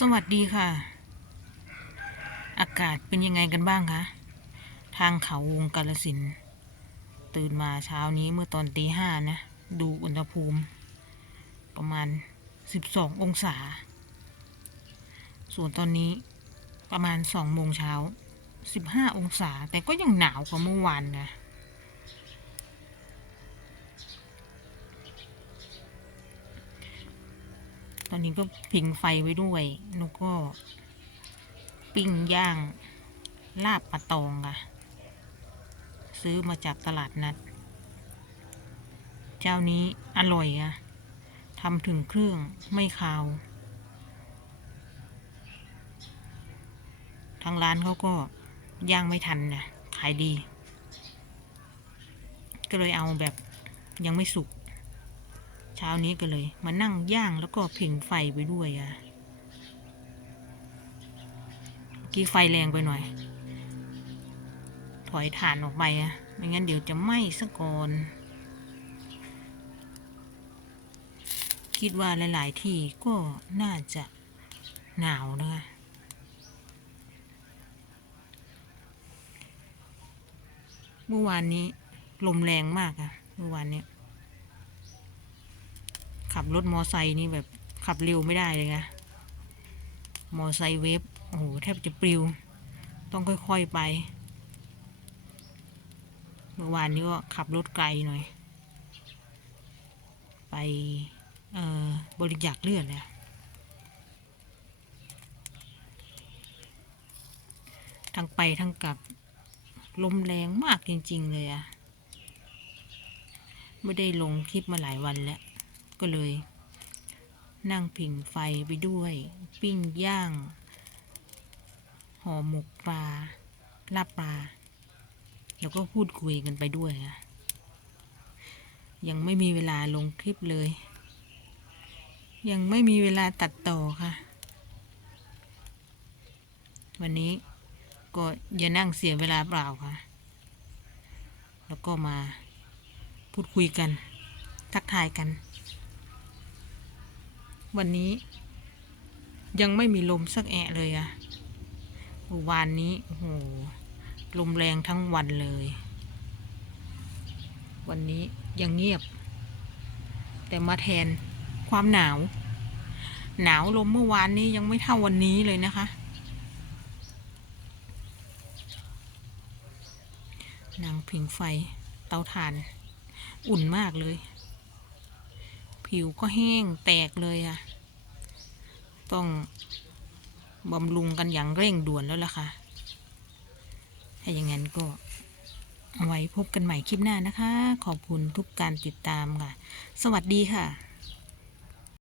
สวัสดีค่ะ อากาศเป็นยังไงกันบ้างคะ ทางเขาวงกาลสิน ตื่นมาเช้านี้เมื่อตอนตีห้านะ ดูอุณหภูมิ ประมาณสิบสององศา ส่วนตอนนี้ประมาณสองโมงเช้าสิบห้าองศา แต่ก็ยังหนาวกว่าเมื่อวานนะ ตอนนี้ก็ผิงไฟไว้ด้วย แล้วก็ ปิ้งย่าง ลาบปลาตองค่ะ ซื้อมาจากตลาดนัด เจ้านี้อร่อยอะทำถึงเครื่องไม่คาว ทางร้านเขาก็ย่างไม่ทันนะขายดี ก็เลยเอาแบบยังไม่สุก เช้านี้ก็เลย มานั่งย่างแล้วก็ผิงไฟไปด้วยอะ่ะกี้ไฟแรงไปหน่อย ถอยถ่านออกไปอะ่ะไม่งั้นเดี๋ยวจะไหม้ซะก่อน คิดว่าหลาย ๆ ที่ก็น่าจะหนาวนะคะเมื่อวานนี้ลมแรงมากอะเมื่อวานเนี้ย ขับรถมอไซค์นี่แบบขับเร็วไม่ได้เลยนะ มอไซค์เวฟ โอ้โห แทบจะปลิว ต้องค่อยๆไป เมื่อวานนี้ก็ขับรถไกลหน่อย ไปบริจาคเลือดเลยทั้งไปทั้งกลับ ลมแรงมากจริง ๆ เลยอะไม่ได้ลงคลิปมาหลายวันแล้ว ก็เลย นั่งผิงไฟไปด้วย ปิ้งย่างห่อหมกปลาลาบปลา แล้วก็พูดคุยกันไปด้วยอะยังไม่มีเวลาลงคลิปเลย ยังไม่มีเวลาตัดต่อค่ะ วันนี้ก็อย่านั่งเสียเวลาเปล่าค่ะ แล้วก็มาพูดคุยกัน ทักทายกัน วันนี้ ยังไม่มีลมสักแอะเลยอะวานนี้โอ้โหลมแรงทั้งวันเลย วันนี้ยังเงียบ แต่มาแทนความหนาว หนาวลมเมื่อวานนี้ยังไม่เท่าวันนี้เลยนะคะ นางผิงไฟเตาถ่าน อุ่นมากเลย ผิวก็แห้งแตกเลยอะต้องบำรุงกันอย่างเร่งด่วนแล้วล่ะค่ะ ถ้าอย่างนั้นก็เอาไว้พบกันใหม่คลิปหน้านะคะ ขอบคุณทุกการติดตามค่ะ สวัสดีค่ะ